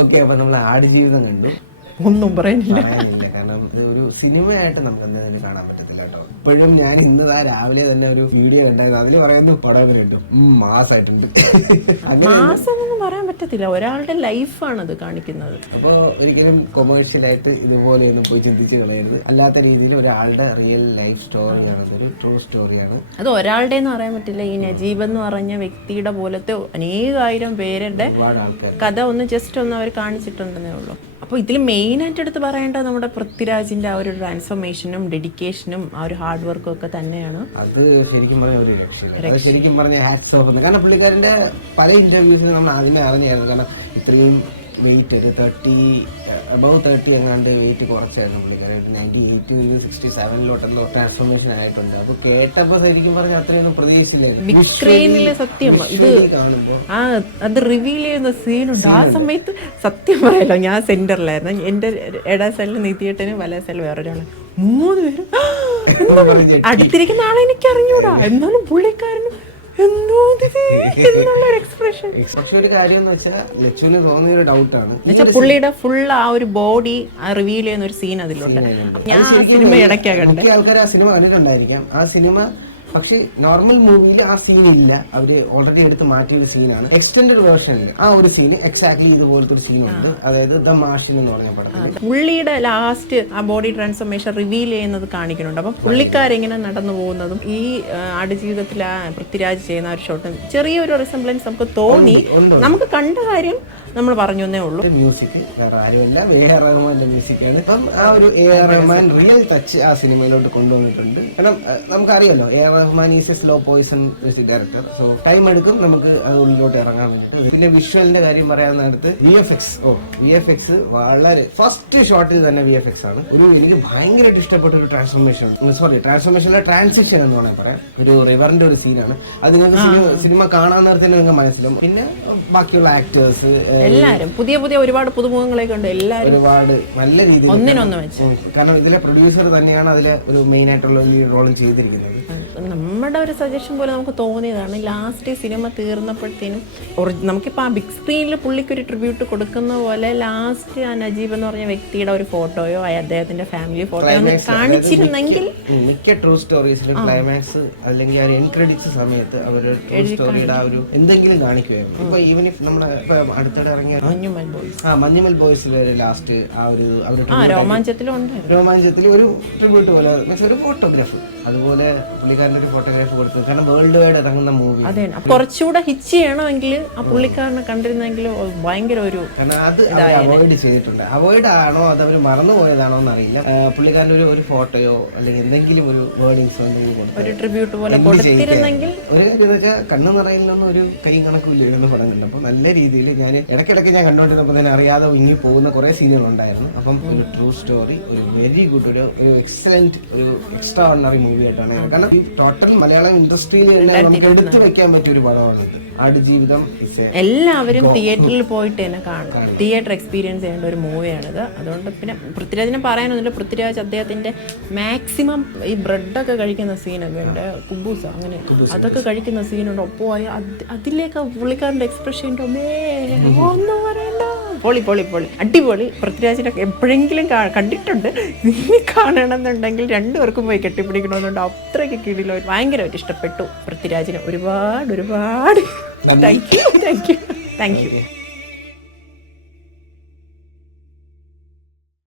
Okay, അപ്പൊ നമ്മൾ ആടുജീവിതം കണ്ടു. ഒന്നും പറയാനില്ല, കാരണം ഇത് ഒരു സിനിമയായിട്ട് നമുക്ക് എന്തായാലും കാണാൻ പറ്റത്തില്ല കേട്ടോ. ഇപ്പോഴും ഞാൻ ഇന്നതാ രാവിലെ തന്നെ ഒരു വീഡിയോ കണ്ടായിരുന്നു, അതിൽ പറയുന്നു പടം കിട്ടും മാസമായിട്ടുണ്ട്. മാസമൊന്നും പറയാൻ പറ്റത്തില്ല, ഒരാളുടെ ലൈഫാണത് കാണിക്കുന്നത്. അപ്പോൾ ഒരിക്കലും കൊമേഴ്ഷ്യലായിട്ട് ഇതുപോലെയൊന്നും പോയി ചിന്തിച്ച് കളയരുത്. അല്ലാത്ത രീതിയിൽ ഒരാളുടെ റിയൽ ലൈഫ് സ്റ്റോറിയാണ്, അതൊരു ട്രൂ സ്റ്റോറിയാണ്. അത് ഒരാളുടെ എന്ന് പറയാൻ പറ്റില്ല, ഈ നജീബ് എന്ന് പറഞ്ഞ വ്യക്തിയുടെ പോലത്തെ അനേകായിരം പേരുടെ കഥ ഒന്ന് ജസ്റ്റ് ഒന്ന് അവർ കാണിച്ചിട്ടുണ്ടെന്നേ ഉള്ളൂ. അപ്പോൾ ഇതിൽ മെയിനായിട്ട് എടുത്ത് പറയേണ്ടത് നമ്മുടെ പൃഥ്വിരാജിന്റെ ആ ഒരു ട്രാൻസ്ഫോർമേഷനും ഡെഡിക്കേഷനും ആ ഒരു ഹാർഡ് വർക്കും ഒക്കെ തന്നെയാണ്. അത് ശരിക്കും പറഞ്ഞ ഒരു രക്ഷയില്ല, ശരിക്കും പറഞ്ഞ ഹാറ്റ്സ് ഓഫ്. കാരണം പുള്ളിക്കാരന്റെ പല ഇന്റർവ്യൂസിലും നമ്മൾ ആദ്യമേ അറിഞ്ഞായിരുന്നു. കാരണം ഇത്രയും വെയിറ്റ് ഒരു 30 എങ്ങാണ്ട് വെയിറ്റ് കുറച്ചായിരുന്നു പുള്ളിക്കാരൻ. 98 67 ട്രാൻസ്ഫോർമേഷൻ ആയിട്ടുണ്ട്. അപ്പൊ കേട്ടപ്പോ ശരിക്കും പറഞ്ഞ അത്രയൊന്നും പ്രതീക്ഷിച്ചില്ലായിരുന്നു. ബിഗ് സ്ക്രീനിലെ സത്യം ഇത് കാണുമ്പോൾ അത് റിവീൽ ചെയ്യുന്ന സീനുണ്ട്. ആ സമയത്ത് സത്യം പറയല്ലോ, ഞാൻ സെന്ററിലായിരുന്നു, എന്റെ ഇട സെല്ലിൽ നീത്തിയേട്ടനും വല സെല്ല് വേറൊരാള്, 3 പേരും അടുത്തിരിക്കുന്ന ആളെ എനിക്ക് അറിഞ്ഞൂടാ, എന്നാലും പുള്ളിക്കാരനും പക്ഷെ ഒരു കാര്യം എന്ന് വെച്ചാൽ ലച്ചുവിന് തോന്നിയ ഒരു ഡൗട്ടാണ്, പുള്ളിയുടെ ഫുൾ ആ ഒരു ബോഡി റിവീൽ ചെയ്യുന്ന ഒരു സീൻ അതിലുണ്ട്. ഞാൻ സിനിമ ഇടയ്ക്കാ കണ്ടത്. ആൾക്കാർ ആ സിനിമ കണ്ടിട്ടുണ്ടായിരിക്കാം. ആ സിനിമ പക്ഷെ നോർമൽ മൂവിയിൽ ആ സീൻ ഇല്ല, അവര് ഓൾറെഡി എടുത്ത് മാറ്റിയ ഒരു സീനാണ്. എക്സ്റ്റൻഡഡ് വേർഷനിൽ ആ ഒരു സീൻ എക്സാക്ട്ലി ഇതുപോലത്തെ ഒരു സീനുണ്ട്, അതായത് ദ മാർഷ്യൻ എന്ന് പറഞ്ഞ പടത്തിൽ പുള്ളിയുടെ ലാസ്റ്റ് ആ ബോഡി ട്രാൻസ്ഫോർമേഷൻ റിവീൽ ചെയ്യുന്നത് കാണിക്കുന്നുണ്ട്. അപ്പം പുള്ളിക്കാരെങ്ങനെ നടന്നു പോകുന്നതും ഈ ആടുജീവിതത്തിൽ ആ പൃഥ്വിരാജ് ചെയ്യുന്ന ഒരു ഷോട്ടും ചെറിയൊരു റിസംബ്ലൻസ് നമുക്ക് തോന്നി. നമുക്ക് കണ്ട കാര്യം നമ്മൾ പറഞ്ഞു എന്നേ ഉള്ളൂ. മ്യൂസിക് വേറെ ആരുമല്ല, A.R. റഹ്മാന്റെ മ്യൂസിക്കാണ്. ഇപ്പം ആ ഒരു A.R. റഹ്മാൻ റിയൽ ടച്ച് ആ സിനിമയിലോട്ട് കൊണ്ടുവന്നിട്ടുണ്ട്. കാരണം നമുക്കറിയാലോ A.R. Rahman is A slow Poisson music director. So time എടുക്കും നമുക്ക് അത് ഉള്ളിലോട്ട് ഇറങ്ങാൻ വേണ്ടിയിട്ട്. പിന്നെ വിഷ്വലിന്റെ കാര്യം പറയാവുന്ന നേരത്ത് VFX വളരെ ഫസ്റ്റ് ഷോട്ടിൽ തന്നെ VFX ആണ്. എനിക്ക് ഭയങ്കരമായിട്ട് ഇഷ്ടപ്പെട്ട ഒരു ട്രാൻസിഷൻ എന്ന് വേണമെങ്കിൽ പറയാം. ഒരു റിവറിന്റെ ഒരു സീനാണ് അത്. നിങ്ങൾക്ക് സിനിമ കാണാൻ നേരത്തെ നിങ്ങൾക്ക് മനസ്സിലാവും. പിന്നെ ബാക്കിയുള്ള ആക്ടേഴ്സ് എല്ലാരും പുതിയ ഒരുപാട് പുതുമുഖങ്ങളൊക്കെ ഉണ്ട്. എല്ലാവരും ഒരുപാട് നല്ല രീതിയിൽ ഒന്നിനൊന്ന് വെച്ച്, കാരണം ഇതിലെ പ്രൊഡ്യൂസർ തന്നെയാണ് അതിലെ ഒരു മെയിൻ ആയിട്ടുള്ള ഈ റോളും ചെയ്തിരിക്കുന്നത്. നമ്മുടെ ഒരു സജഷൻ പോലെ നമുക്ക് തോന്നിയതാണ്. ലാസ്റ്റ് സിനിമ തീർന്നപ്പോഴത്തേനും നമുക്കിപ്പോൾ ആ ബിഗ് സ്ക്രീനിൽ പുള്ളിക്ക് ഒരു ട്രിബ്യൂട്ട് കൊടുക്കുന്ന പോലെ ലാസ്റ്റ് ആ നജീബ് എന്ന് പറഞ്ഞ വ്യക്തിയുടെ ഒരു ഫോട്ടോയോ അദ്ദേഹത്തിന്റെ ഫാമിലി ഫോട്ടോയോ കാണിച്ചിരുന്നെങ്കിൽ മിക്ക ട്രൂ സ്റ്റോറീസിലും ക്ലൈമാക്സ് അല്ലെങ്കിൽ ആ എൻഡ് ക്രെഡിറ്റ്സ് സമയത്ത് അവർ ട്രൂ സ്റ്റോറിയുടെ ആ ഒരു എന്തെങ്കിലും കാണിക്കുകയായിരുന്നു. ഇപ്പൊ ഈവൻ ഇഫ് നമ്മുടെ അടുത്തിടെ ഇറങ്ങിയ മഞ്ഞുമൽ ബോയ്സിൽ ലാസ്റ്റ് ആ ഒരു രോമാഞ്ചത്തിൽ ഒരു ട്രിബ്യൂട്ട് പോലെ ഒരു ഫോട്ടോഗ്രാഫ് അതുപോലെ പുള്ളിക്കാരൻ്റെ ഒരു ഫോട്ടോഗ്രാഫ് കൊടുത്തു. കാരണം വേൾഡ് വൈഡ് ഇറങ്ങുന്ന മൂവി അതെ കുറച്ചുകൂടെ ഹിറ്റ് ചെയ്യണമെങ്കിൽ ആ പുള്ളിക്കാരനെ കണ്ടിരുന്നെങ്കിൽ ഭയങ്കര ഒരു അവോയ്ഡ് ചെയ്തിട്ടുണ്ട്. അവോയ്ഡ് ആണോ അത് അവർ മറന്നുപോയതാണോ എന്നറിയില്ല. പുള്ളിക്കാരൻ്റെ ഒരു ഫോട്ടോയോ അല്ലെങ്കിൽ എന്തെങ്കിലും ഒരു വേർഡിങ്സോ എന്തെങ്കിലും ഒരു ട്രിബ്യൂട്ട് പോലെ കൊടുത്തിരുന്നെങ്കിൽ ഒരു കാര്യം എന്ന് വെച്ചാൽ കണ്ണ് നിറയില്ലെന്ന് ഒരു കൈ കണക്കില്ല എന്ന് പറയുന്നുണ്ട്. അപ്പൊ നല്ല രീതിയിൽ ഞാൻ ഇടയ്ക്കിടയ്ക്ക് ഞാൻ കണ്ടുകൊണ്ടിരുന്നപ്പോൾ തന്നെ അറിയാതെ ഇനി പോകുന്ന കുറെ സീനുകൾ ഉണ്ടായിരുന്നു. അപ്പം ഒരു ട്രൂ സ്റ്റോറി, ഒരു വെരി ഗുഡ്, ഒരു എക്സലന്റ്, ഒരു എക്സ്ട്രാ ഓർഡിനറി മൂവി ആയിട്ടാണ്. കാരണം ഈ ടോട്ടൽ മലയാളം ഇൻഡസ്ട്രിയിൽ നമുക്ക് എടുത്തു വെക്കാൻ പറ്റിയ ഒരു പടമാണ് ആടുജീവിതം. എല്ലാവരും തിയേറ്ററിൽ പോയിട്ട് തന്നെ കാണണം, തിയേറ്റർ എക്സ്പീരിയൻസ് ചെയ്യേണ്ട ഒരു മൂവിയാണിത്. അതുകൊണ്ട് പിന്നെ പൃഥ്വിരാജിനെ പറയാനൊന്നുമില്ല. പൃഥ്വിരാജ് അദ്ദേഹത്തിന്റെ മാക്സിമം ഈ ബ്രെഡൊക്കെ കഴിക്കുന്ന സീനൊക്കെ ഉണ്ട്, കുബൂസ അങ്ങനെ അതൊക്കെ കഴിക്കുന്ന സീനുണ്ട്. ഒപ്പമായി അതിലേക്ക് പുള്ളിക്കാരൻ്റെ എക്സ്പ്രഷൻ ഒന്നും പറയണ്ട, പൊളി അടിപൊളി. പൃഥ്വിരാജിനൊക്കെ എപ്പോഴെങ്കിലും കണ്ടിട്ടുണ്ട്, ഇനി കാണണമെന്നുണ്ടെങ്കിൽ രണ്ടുപേർക്കും പോയി കെട്ടിപ്പിടിക്കണമെന്നുണ്ട്. അത്രയ്ക്ക് കീഴിലോ ഭയങ്കരമായിട്ട് ഇഷ്ടപ്പെട്ടു പൃഥ്വിരാജിനെ. ഒരുപാട് താങ്ക് യു